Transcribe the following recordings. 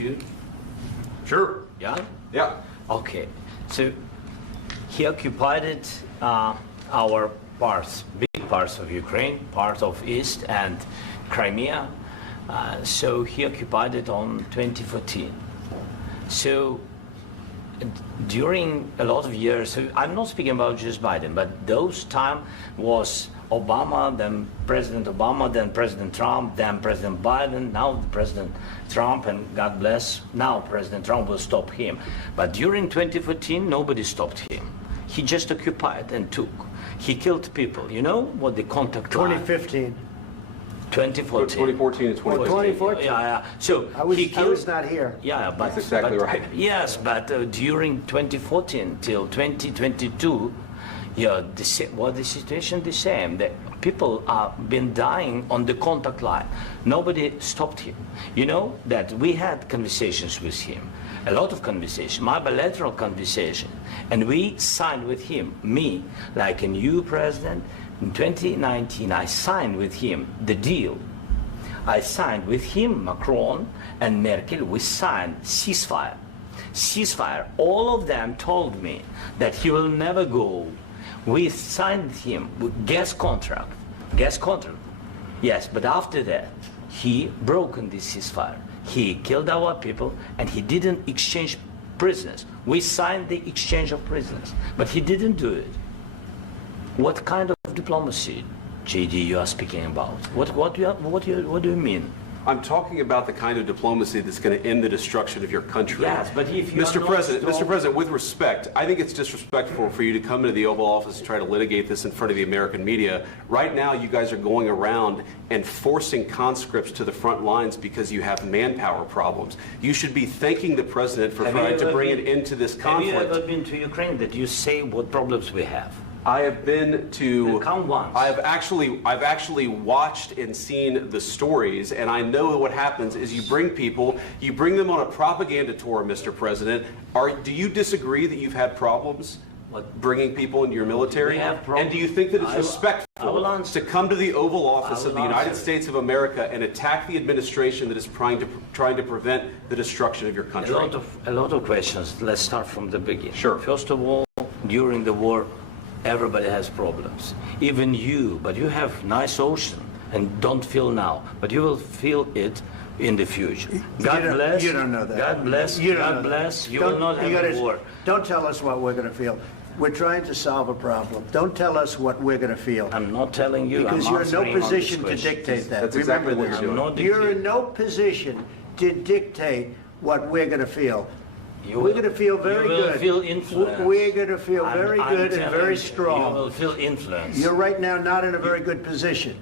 you? Sure. Yeah? Yeah. Okay. So he occupied it, our parts, big parts of Ukraine, part of East and Crimea. So he occupied it on 2014. So during a lot of years, so I'm not speaking about just Biden, but those time was Obama, then President Obama, then President Trump, then President Biden, now President Trump, and God bless, now President Trump will stop him. But during 2014, nobody stopped him. He just occupied and took. He killed people. You know what the contact line? 2015. 2014. 2014 and 2014. 2014. Yeah. So I was, he killed. I was not here. Yeah, but That's exactly but, right. Yes, but during 2014 till 2022, yeah, the situation the same. The people have been dying on the contact line. Nobody stopped him. You know that we had conversations with him, a lot of conversation, my bilateral conversation, and we signed with him, me, like a new president. In 2019, I signed with him the deal. I signed with him, Macron and Merkel, we signed ceasefire. Ceasefire. All of them told me that he will never go. We signed with him with gas contract. Gas contract. Yes, but after that, he broken this ceasefire. He killed our people and he didn't exchange prisoners. We signed the exchange of prisoners, but he didn't do it. What kind of diplomacy, JD, you are speaking about? What do you mean? I'm talking about the kind of diplomacy that's going to end the destruction of your country. Yes, but if you Mr. President, with respect, I think it's disrespectful for you to come into the Oval Office and try to litigate this in front of the American media. Right now, you guys are going around and forcing conscripts to the front lines because you have manpower problems. You should be thanking the President for trying to bring an end to this conflict. Have you ever been to Ukraine that you say what problems we have? I have been to. Come once. I've actually watched and seen the stories, and I know what happens is you bring people, you bring them on a propaganda tour, Mr. President. Do you disagree that you've had problems bringing people into your military? And do you think that it's respectful to come to the Oval Office of the United States of America and attack the administration that is trying to prevent the destruction of your country? A lot of questions. Let's start from the beginning. Sure. First of all, during the war, everybody has problems, even you, but you have nice ocean and don't feel now, but you will feel it in the future. God bless. You don't know that. God bless. You don't God know bless. that. You will not have a war. Don't tell us what we're going to feel. We're trying to solve a problem. Don't tell us what we're going to feel. I'm not telling you. Because I'm you're in no answering on position this to question. dictate that. That's Remember exactly what this. you're doing. You're in no position to dictate what we're going to feel. You We're going to feel very you will good. Feel influence. We're going to feel very I'm good and telling very you, strong. You will feel influence. You're right now not in a very good position.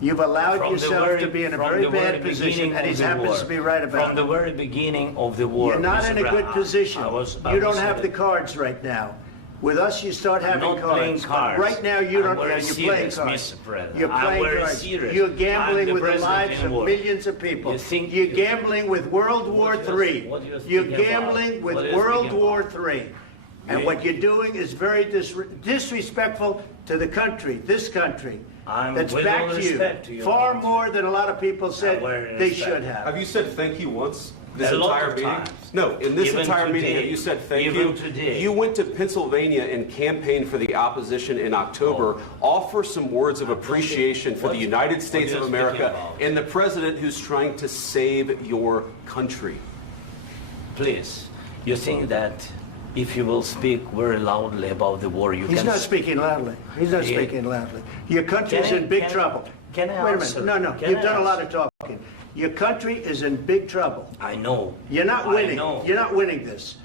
You've allowed yourself to be in a very bad position, and he happens to be right about From the very beginning of the war. You're not in a good position. You don't have the the cards right now. With us, you start having not cards. playing cards. Right now, you don't. I'm very You're playing serious, cards. Mr. President. You're I'm playing very cards. serious. You're I'm gambling the with the president lives in of war. millions of people. You think You're you- gambling with World War III. what you're You're speaking gambling about? with What you're World speaking War about? III. And You- what you're doing is very disrespectful to the country, this country. That's with back all to you. respect to your Far country. more than a lot of people said very they respect. should have. Have you said thank you once? This A lot entire of meeting? times. No, in this Even entire meeting, today. have you said thank Even you? today. You went to Pennsylvania and campaigned for the opposition in October. Offer some words of appreciation for the United States what of you're speaking America about. and the president who's trying to save your country. Please, you think that if you will speak very loudly about the war, you He's can... not speaking loudly. He's not Yeah. speaking loudly. Your country is Can I- in big can- trouble. can I Wait a answer? minute. No, Can you've I done a lot answer? of talking. Your country is in big trouble. I know. You're not I winning. know. You're not winning this.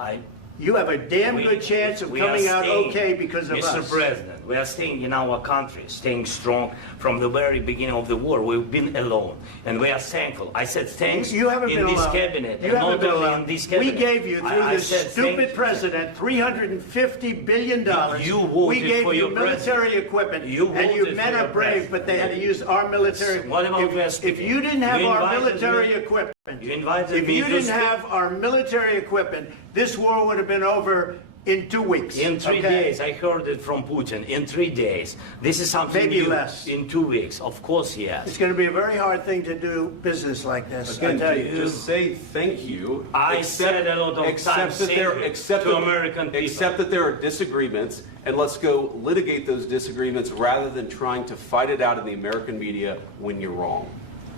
You have a damn good chance of we coming are out staying, okay because of Mr. us. President, we are staying in our country, staying strong from the very beginning of the war. We've been alone, and we are thankful. I said thanks You haven't in been this alone. cabinet, You and haven't not been only alone. in this We cabinet. gave you, through I this said stupid thank- president, $350 billion. You voted we gave for you your military president. equipment, You and your voted men for are your brave, president. but they had to use our military. What about If you didn't have You our invited military me- equipment, You invited if me you to didn't speak. have our military equipment, this war would have been over in 2 weeks. In 3 okay? days, I heard it from Putin. In 3 days, this is something Maybe new. less. In 2 weeks, of course, yes. It's going to be a very hard thing to do business like this. I Again, tell you. just say thank you. I said a lot of times thank you to American people. Accept that there are disagreements, and let's go litigate those disagreements rather than trying to fight it out in the American media when you're wrong.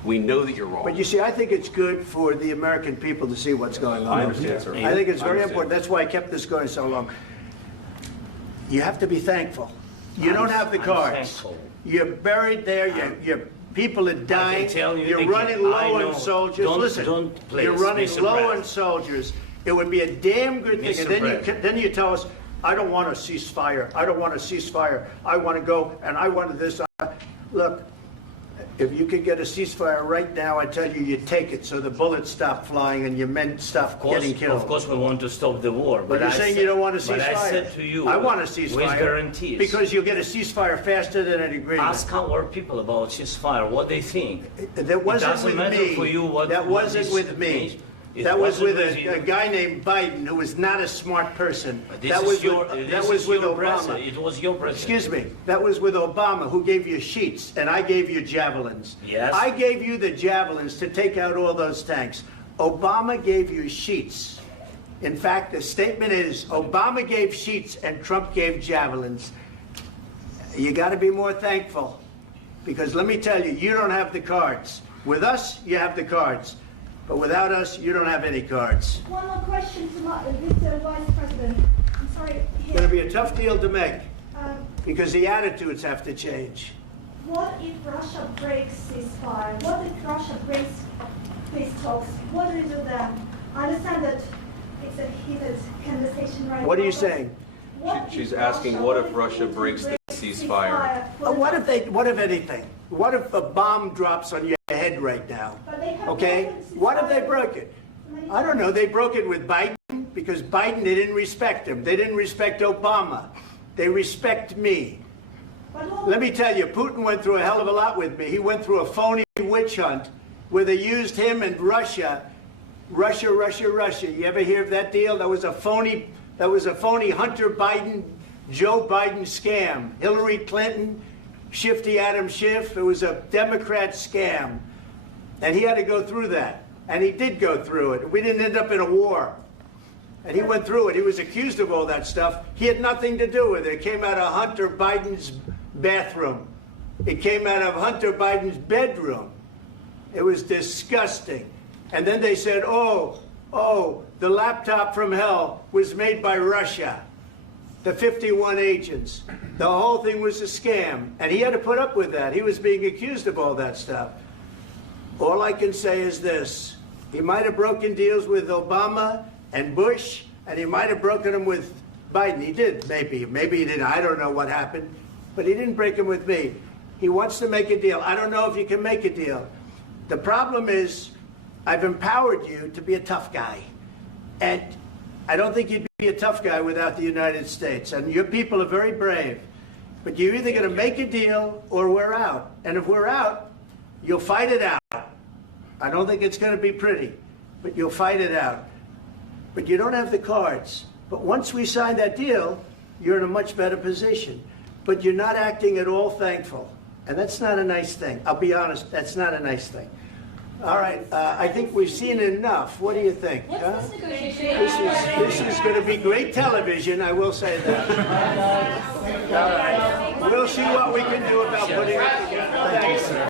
We know that you're wrong. But you see, I think it's good for the American people to see what's going on. I understand, sir. I think it's I very understand. important. That's why I kept this going so long. You have to be thankful. You don't have the I'm cards. thankful. You're buried there. Your people are dying. tell you You're again, running I low know. on soldiers. Don't- Listen, don't please you're running be low surprised. on soldiers. It would be a damn good thing. Mr. And then President. then you tell us, I don't want a ceasefire. I don't want a ceasefire. I want to go and I want this. Look, if you could get a ceasefire right now, I tell you, you take it so the bullets stop flying and your men stop getting killed. Of course, we want to stop the war. But you're saying you don't want a ceasefire. But I said to you, I want a with ceasefire. guarantees. Because you'll get a ceasefire faster than an agreement. Ask our people about ceasefire, what they think. That wasn't doesn't with matter me. for you what- That what wasn't this with me. means. It That was with wasn't with a you. guy named Biden who was not a smart person. This That is was your, with, this that was is with your Obama. president. It was your president. Excuse me. That was with Obama, who gave you sheets, and I gave you javelins. Yes. I gave you the javelins to take out all those tanks. Obama gave you sheets. In fact, the statement is Obama gave sheets and Trump gave javelins. You got to be more thankful, because let me tell you, you don't have the cards. With us, you have the cards. But without us, you don't have any cards. One more question to Mr. Vice President. I'm sorry. It's going to be a tough deal to make, Um, because the attitudes have to change. what if Russia breaks ceasefire? What if Russia breaks peace talks? What do you do then? I understand that it's a heated conversation right now. What are you but saying? what She's if asking, what if Russia Putin breaks the ceasefire? What if anything? What if a bomb drops on your head right now? But they have Okay? broken What if they ceasefire broke it? many I don't times. know. They broke it with Biden, because Biden, they didn't respect him. They didn't respect Obama. They respect me. But what- Let me tell you, Putin went through a hell of a lot with me. He went through a phony witch hunt where they used him and Russia. Russia. You ever hear of that deal? That was a phony Hunter Biden, Joe Biden scam. Hillary Clinton, Shifty Adam Schiff. It was a Democrat scam. And he had to go through that. And he did go through it. We didn't end up in a war. And he went through it. He was accused of all that stuff. He had nothing to do with it. It came out of Hunter Biden's bathroom. It came out of Hunter Biden's bedroom. It was disgusting. And then they said, oh, the laptop from hell was made by Russia. The 51 agents. The whole thing was a scam. And he had to put up with that. He was being accused of all that stuff. All I can say is this. He might have broken deals with Obama and Bush, and he might have broken them with Biden. He did, maybe. Maybe he didn't. I don't know what happened. But he didn't break them with me. He wants to make a deal. I don't know if you can make a deal. The problem is, I've empowered you to be a tough guy. And I don't think you'd be a tough guy without the United States. And your people are very brave. But you're either going to make a deal or we're out. And if we're out, you'll fight it out. I don't think it's going to be pretty, but you'll fight it out. But you don't have the cards. But once we sign that deal, you're in a much better position. But you're not acting at all thankful. And that's not a nice thing. I'll be honest, that's not a nice thing. All right, I think we've seen enough. What do you think? huh? What's this negotiation? This is going to be great television, I will say that. All right. We'll see what we can do about putting it together. Thanks.